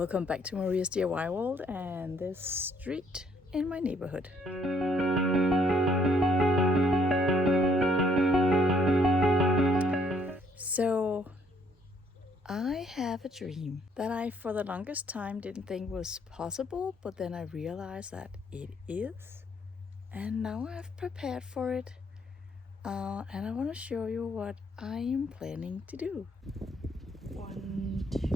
Welcome back to Maria's DIY World and this street in my neighborhood. So I have a dream that I for the longest time didn't think was possible, but then I realized that it is, and now I've prepared for it, and I want to show you what I'm planning to do. 1, 2,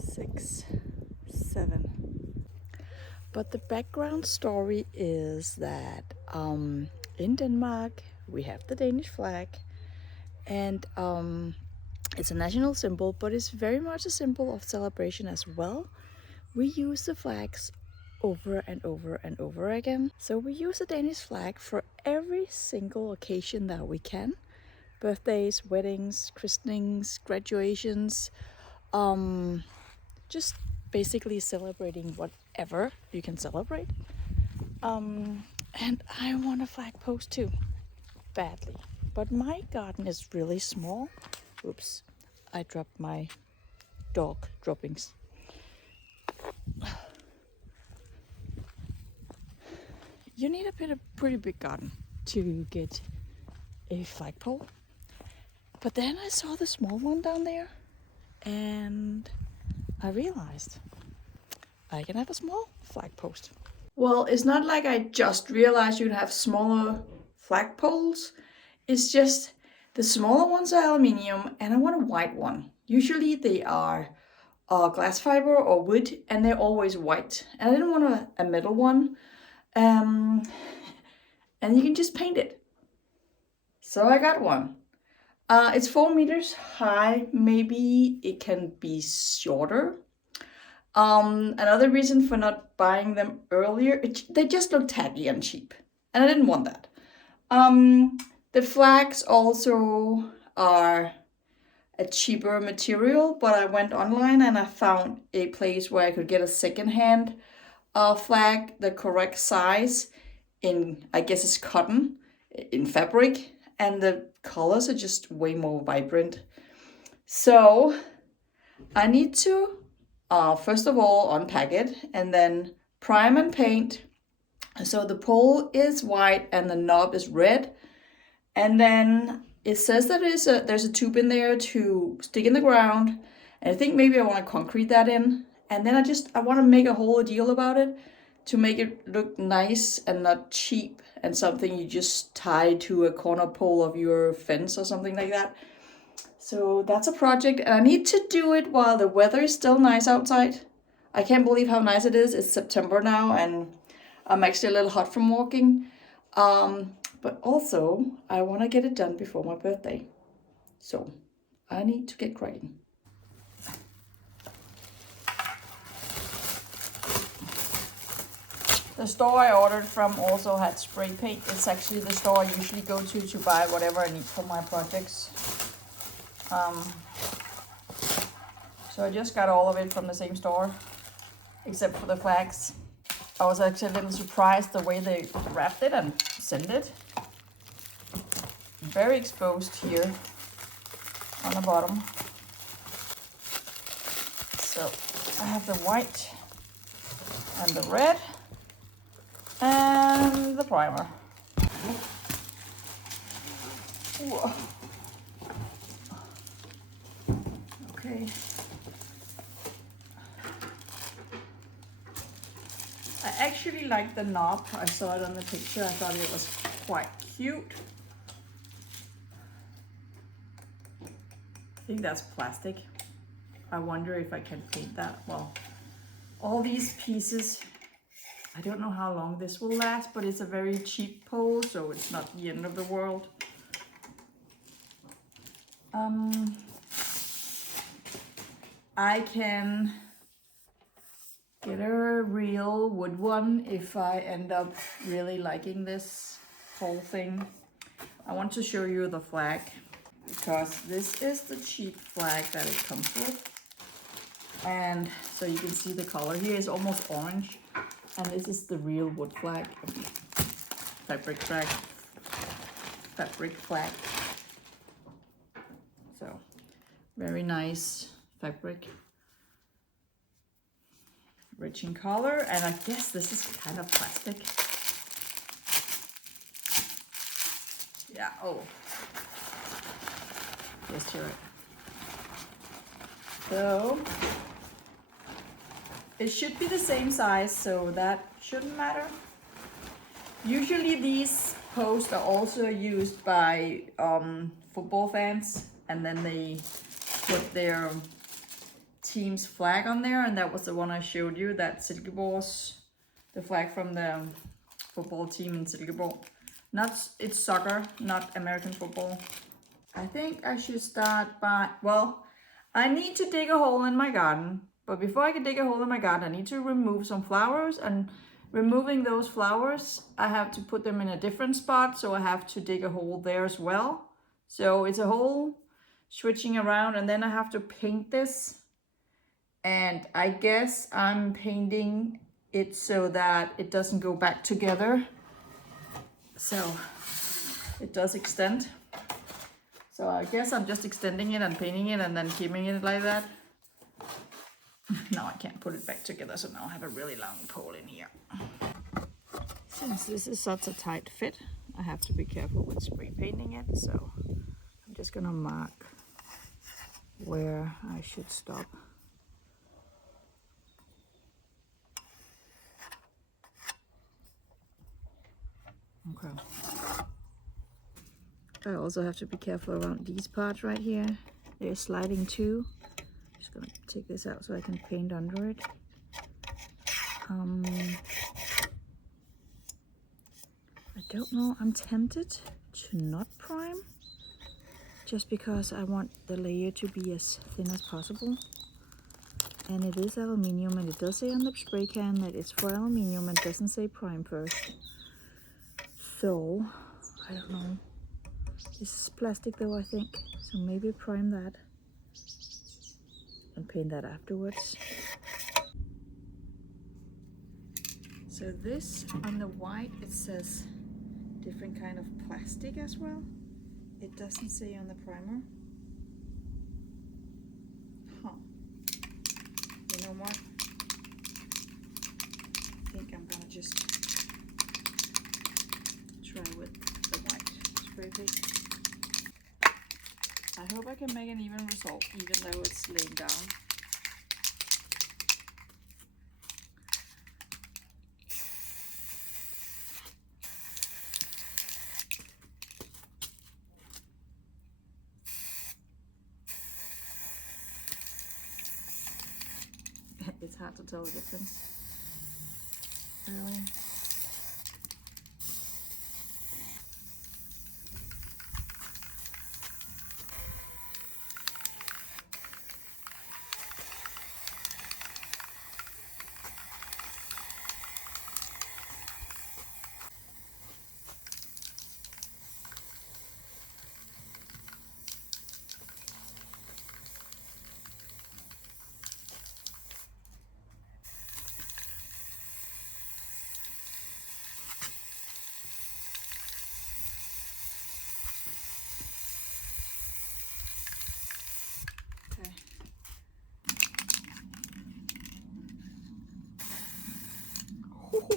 6, 7. But the background story is that in Denmark we have the Danish flag, and it's a national symbol, but it's very much a symbol of celebration as well. We use the flags over and over and over again. So we use the Danish flag for every single occasion that we can. Birthdays, weddings, christenings, graduations, just basically celebrating whatever you can celebrate. And I want a flag post too, badly. But my garden is really small. Oops, I dropped my dog droppings. You need a pretty big garden to get a flagpole. But then I saw the small one down there and I realized I can have a small flag post. Well, it's not like I just realized you'd have smaller flagpoles. It's just the smaller ones are aluminium and I want a white one. Usually they are glass fiber or wood and they're always white. And I didn't want a metal one. And you can just paint it. So I got one. It's 4 meters high. Maybe it can be shorter. Another reason for not buying them earlier, they just look tacky and cheap, and I didn't want that. The flags also are a cheaper material, but I went online and I found a place where I could get a secondhand flag, the correct size in, I guess it's cotton, in fabric, and the colors are just way more vibrant. So I need to first of all unpack it and then prime and paint. So the pole is white and the knob is red, and then it says that there's a tube in there to stick in the ground, and I think maybe I want to concrete that in, and then I want to make a whole deal about it to make it look nice and not cheap and something you just tie to a corner pole of your fence or something like that. So that's a project, and I need to do it while the weather is still nice outside. I can't believe how nice it is. It's September now and I'm actually a little hot from walking. But also I want to get it done before my birthday. So I need to get cracking. The store I ordered from also had spray paint. It's actually the store I usually go to buy whatever I need for my projects. So I just got all of it from the same store, except for the flags. I was actually a little surprised the way they wrapped it and sent it. Very exposed here on the bottom. So I have the white and the red and the primer. Whoa. Okay. I actually like the knob. I saw it on the picture. I thought it was quite cute. I think that's plastic. I wonder if I can paint that. Well, all these pieces, I don't know how long this will last, but it's a very cheap pole, so it's not the end of the world. I can get a real wood one if I end up really liking this whole thing. I want to show you the flag because this is the cheap flag that it comes with. And so you can see the color here is almost orange, and this is the real wood flag, fabric flag. fabric flag. So very nice fabric, rich in color, and I guess this is kind of plastic. Yeah, oh, yes, you're right. So it should be the same size, so that shouldn't matter. Usually these posts are also used by football fans, and then they put their team's flag on there, and that was the one I showed you, that Silkeborg's, the flag from the football team in Silkeborg. It's soccer, not American football. I think I should start by, well, I need to dig a hole in my garden, but before I can dig a hole in my garden, I need to remove some flowers, and removing those flowers, I have to put them in a different spot, so I have to dig a hole there as well. So it's a whole switching around, and then I have to paint this, and I guess I'm painting it so that it doesn't go back together, so it does extend. So I guess I'm just extending it and painting it and then keeping it like that. Now I can't put it back together, so now I have a really long pole in here. Since this is such a tight fit, I have to be careful with spray painting it, so I'm just gonna mark where I should stop. Okay. I also have to be careful around these parts right here. They're sliding too. Just gonna take this out so I can paint under it. I don't know, I'm tempted to not prime, just because I want the layer to be as thin as possible. And it is aluminium, and it does say on the spray can that it's for aluminium, and doesn't say prime first. So, I don't know. This is plastic though, I think, so maybe prime that and paint that afterwards. So this, on the white, it says different kind of plastic as well. It doesn't say on the primer. Huh. You know what? I think I'm gonna just try with the white spray paint. I hope I can make an even result, even though it's laying down. It's hard to tell the difference, really.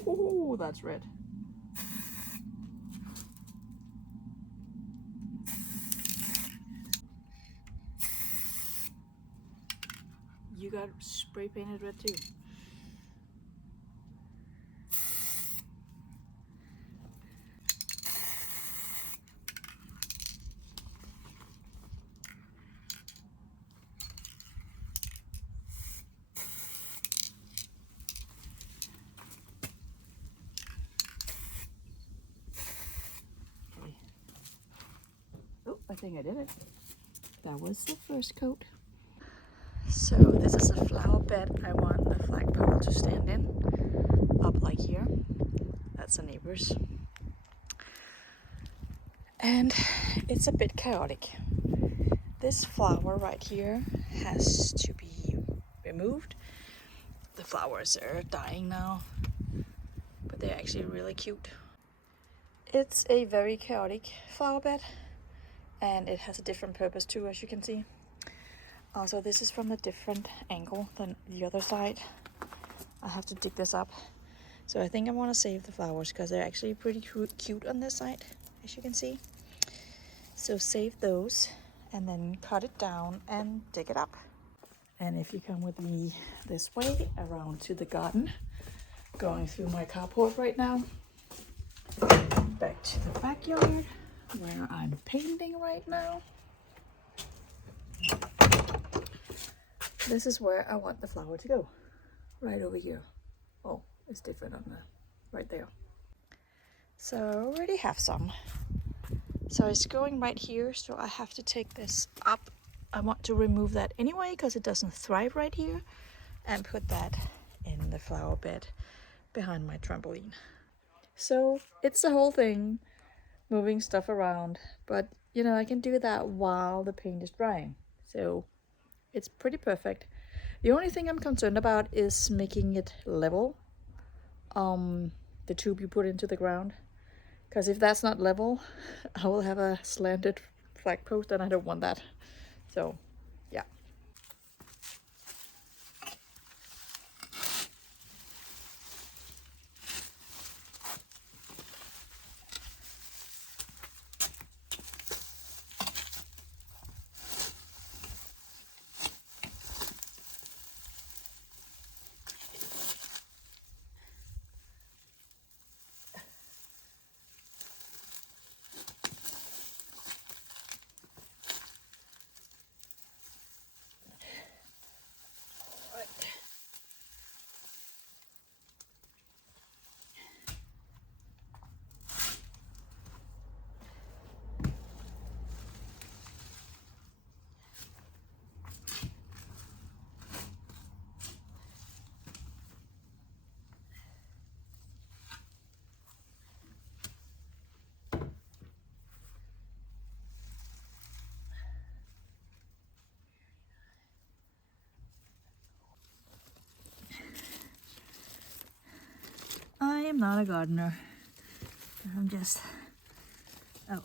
Oh, that's red. You got spray painted red too. Oh, I think I did it. That was the first coat. So this is a flower bed I want the flagpole to stand in, up like here. That's the neighbors. And it's a bit chaotic. This flower right here has to be removed. The flowers are dying now, but they're actually really cute. It's a very chaotic flower bed, and it has a different purpose too, as you can see. Also, this is from a different angle than the other side. I have to dig this up. So I think I want to save the flowers because they're actually pretty cute on this side, as you can see. So save those and then cut it down and dig it up. And if you come with me this way around to the garden, going through my carport right now, back to the backyard where I'm painting right now. This is where I want the flower to go, right over here. Oh, it's different on the right there. So I already have some. So it's going right here, so I have to take this up. I want to remove that anyway because it doesn't thrive right here, and put that in the flower bed behind my trampoline. So it's the whole thing, moving stuff around, but you know, I can do that while the paint is drying. So it's pretty perfect. The only thing I'm concerned about is making it level, the tube you put into the ground. Because if that's not level, I will have a slanted flag post and I don't want that. So, yeah. I am not a gardener. I'm just, oh.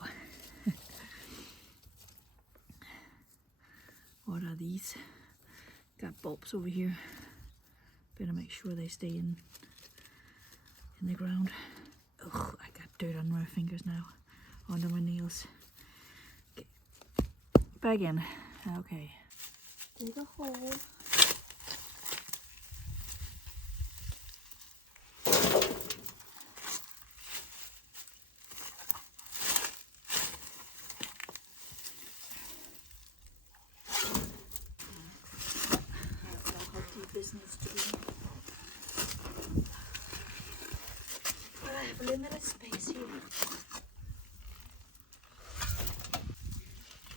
What are these? Got bulbs over here. Better make sure they stay in the ground. Oh, I got dirt on my fingers now, under my nails. Okay. Back in. Okay. Dig a hole. This needs to be. But I have limited space here.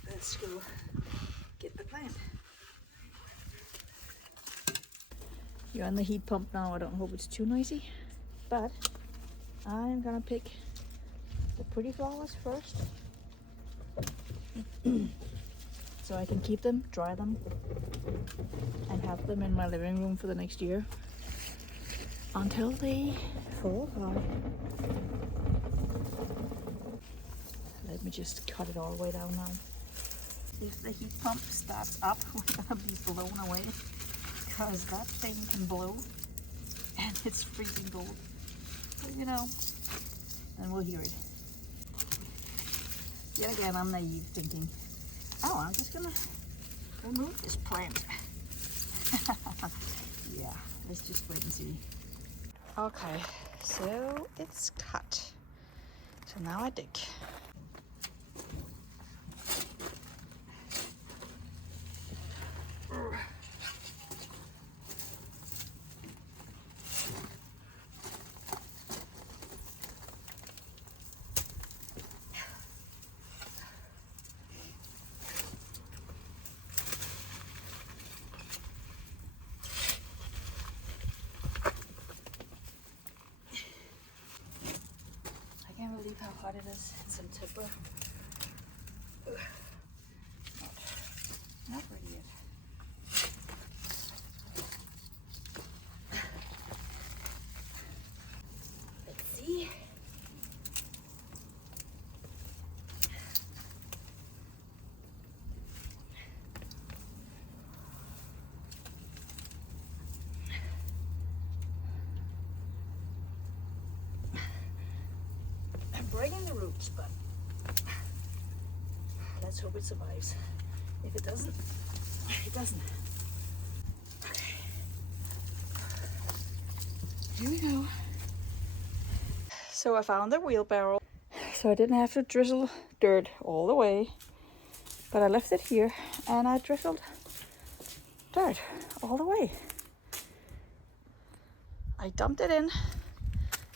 Let's go get the plant. You're on the heat pump now. I don't hope it's too noisy, but I'm gonna pick the pretty flowers first. So I can keep them, dry them, and have them in my living room for the next year until they fall apart. Let me just cut it all the way down now. If the heat pump starts up, we're gonna be blown away because that thing can blow and it's freezing cold. But you know, then we'll hear it. Yet again, I'm naive thinking, oh, I'm just gonna remove this plant. Yeah, let's just wait and see. Okay, so it's cut. So now I dig. I can't believe how hot it is in September. Not ready yet. Let's see. breaking the roots, but let's hope it survives. If it doesn't, it doesn't. Okay. Here we go. So I found the wheelbarrow. So I didn't have to drizzle dirt all the way, but I left it here and I drizzled dirt all the way. I dumped it in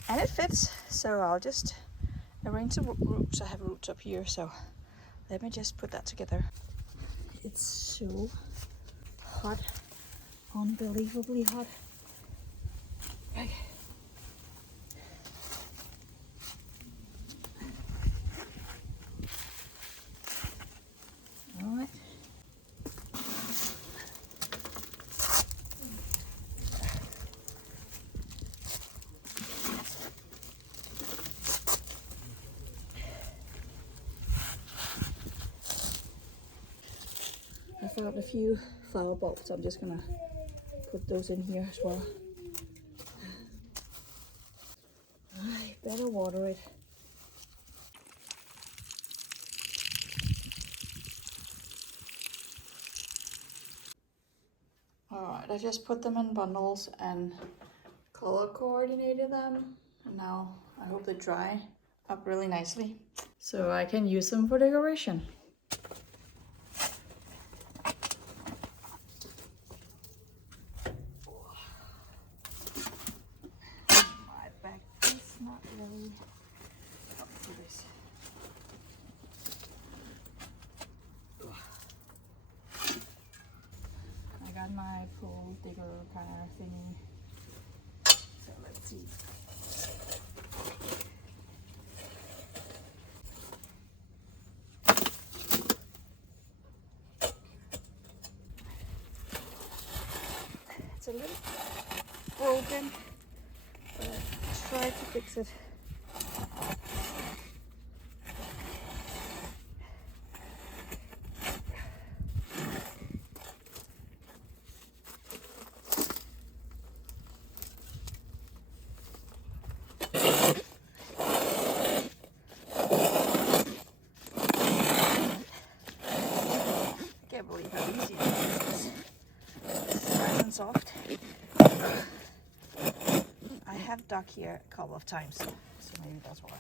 and it fits, so I'll just arrange the roots. I have roots up here, so let me just put that together. It's so hot, unbelievably hot. Okay. All right. I found a few flower bulbs. I'm just gonna put those in here as well. I better water it. Alright, I just put them in bundles and color coordinated them. And now I hope they dry up really nicely so I can use them for decoration. My back is not really up to this. I got my pool digger kind of thingy. So let's see. It's a little broken, but I tried to fix it. I can't believe how easy this is. It's nice and soft. I have dug here a couple of times, so maybe that's why.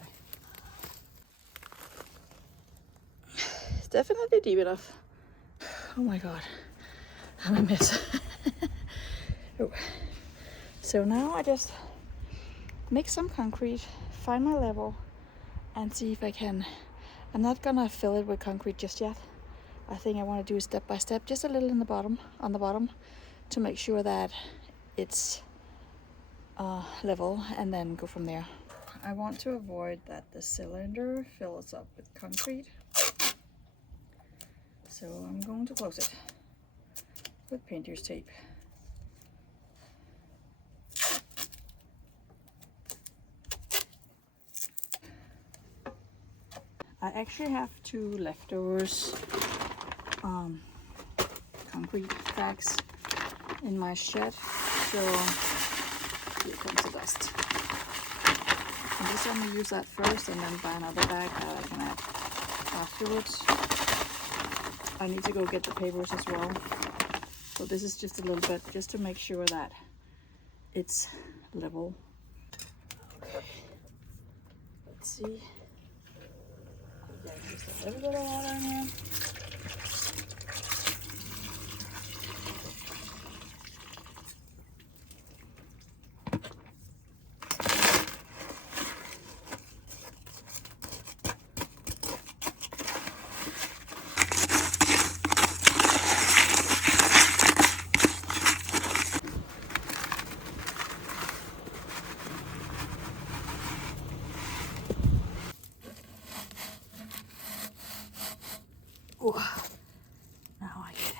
It's definitely deep enough. Oh my god, I'm a mess. Oh. So now I just mix some concrete, find my level, and see if I can. I'm not gonna fill it with concrete just yet. I think I want to do it step by step, just a little in the bottom, on the bottom, to make sure that it's level, and then go from there. I want to avoid that the cylinder fills up with concrete, so I'm going to close it with painter's tape. I actually have 2 leftovers concrete bags in my shed, so here comes the dust. I'm just going to use that first and then buy another bag that I can add afterwards. I need to go get the papers as well, so this is just a little bit just to make sure that it's level. Let's see. There's just a little bit of water in here. Ooh, now I get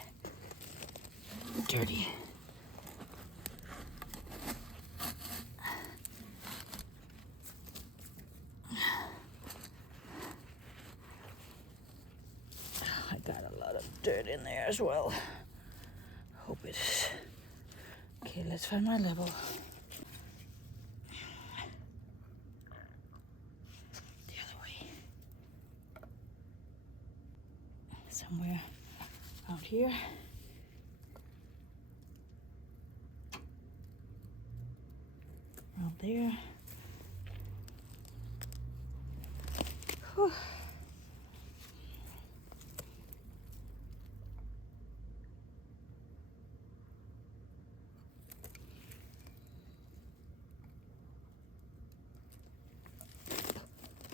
it dirty. I got a lot of dirt in there as well. Hope it's okay. Let's find my level. The other way. somewhere out here. Out there. Whew.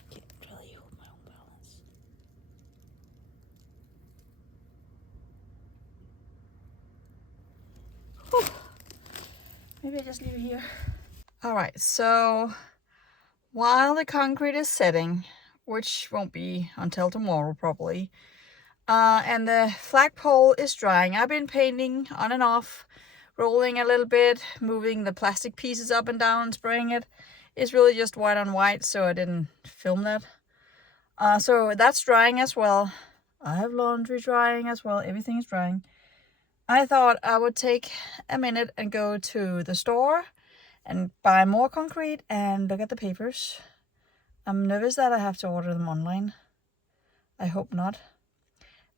Can't really hold my own balance. Whew. Maybe I just leave it here. All right, so while the concrete is setting, which won't be until tomorrow probably, and the flagpole is drying, I've been painting on and off, rolling a little bit, moving the plastic pieces up and down and spraying it. It's really just white on white, so I didn't film that. So that's drying as well. I have laundry drying as well. Everything is drying. I thought I would take a minute and go to the store and buy more concrete and look at the papers. I'm nervous that I have to order them online. I hope not.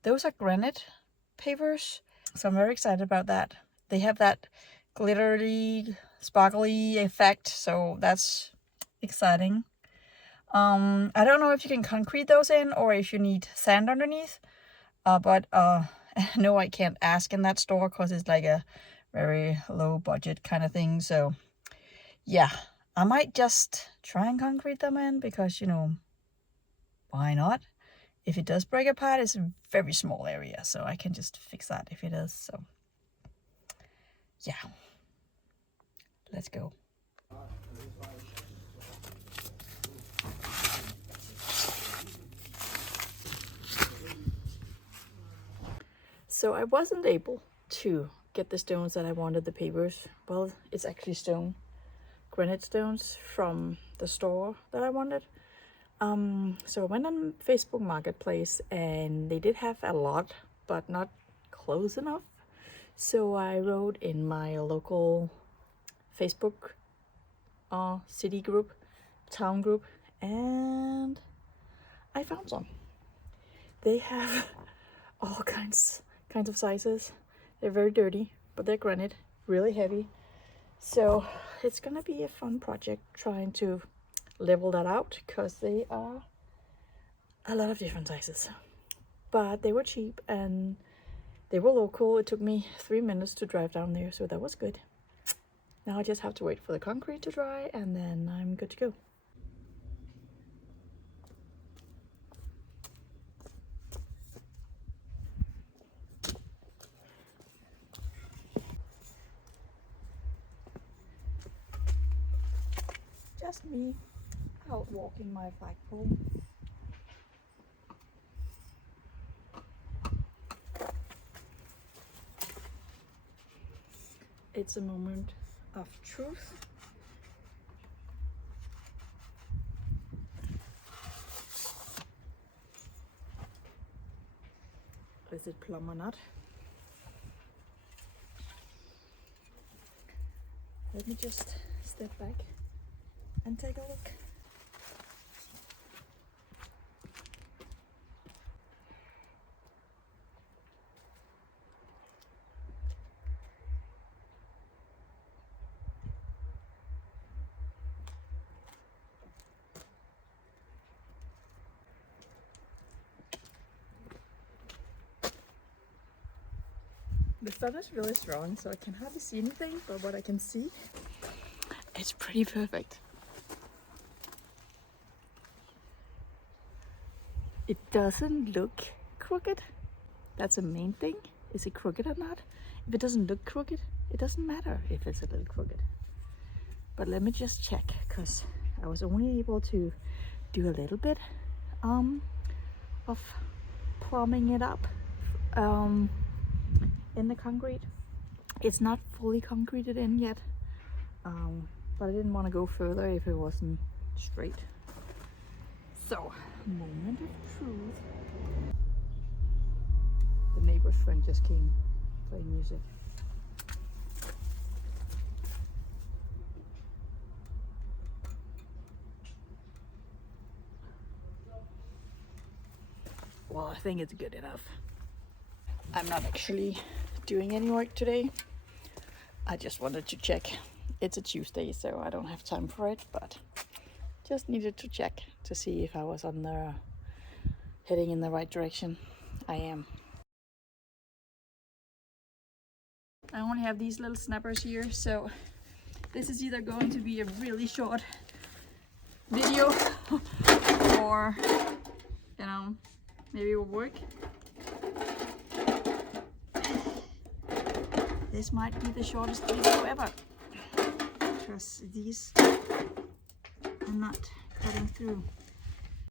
Those are granite papers, so I'm very excited about that. They have that glittery, sparkly effect, so that's exciting. I don't know if you can concrete those in or if you need sand underneath, but no, I can't ask in that store because it's like a very low budget kind of thing. So yeah, I might just try and concrete them in because, you know, why not? If it does break apart, it's a very small area, so I can just fix that if it does. So yeah, let's go. So I wasn't able to get the stones that I wanted, the papers. Well, it's actually stone, granite stones from the store that I wanted. So I went on Facebook Marketplace and they did have a lot, but not close enough. So I wrote in my local Facebook city group, town group, and I found some. They have all kinds of sizes. They're very dirty, but they're granite, really heavy. So it's gonna be a fun project trying to level that out because they are a lot of different sizes. But they were cheap and they were local. It took me 3 minutes to drive down there, so that was good. Now I just have to wait for the concrete to dry and then I'm good to go. Just me out walking my flagpole. It's a moment of truth. Is it plumb or not? Let me just step back and take a look. The sun is really strong, so I can hardly see anything, but what I can see, it's pretty perfect. It doesn't look crooked. That's the main thing. Is it crooked or not? If it doesn't look crooked, it doesn't matter if it's a little crooked. But let me just check, because I was only able to do a little bit of plumbing it up in the concrete. It's not fully concreted in yet, but I didn't want to go further if it wasn't straight. So, moment of truth. The neighbor's friend just came playing music. Well, I think it's good enough. I'm not actually doing any work today. I just wanted to check. It's a Tuesday, so I don't have time for it, but just needed to check to see if I was on the heading in the right direction. I am. I only have these little snappers here, so this is either going to be a really short video or, you know, maybe it will work. This might be the shortest video ever, because these are not cutting through.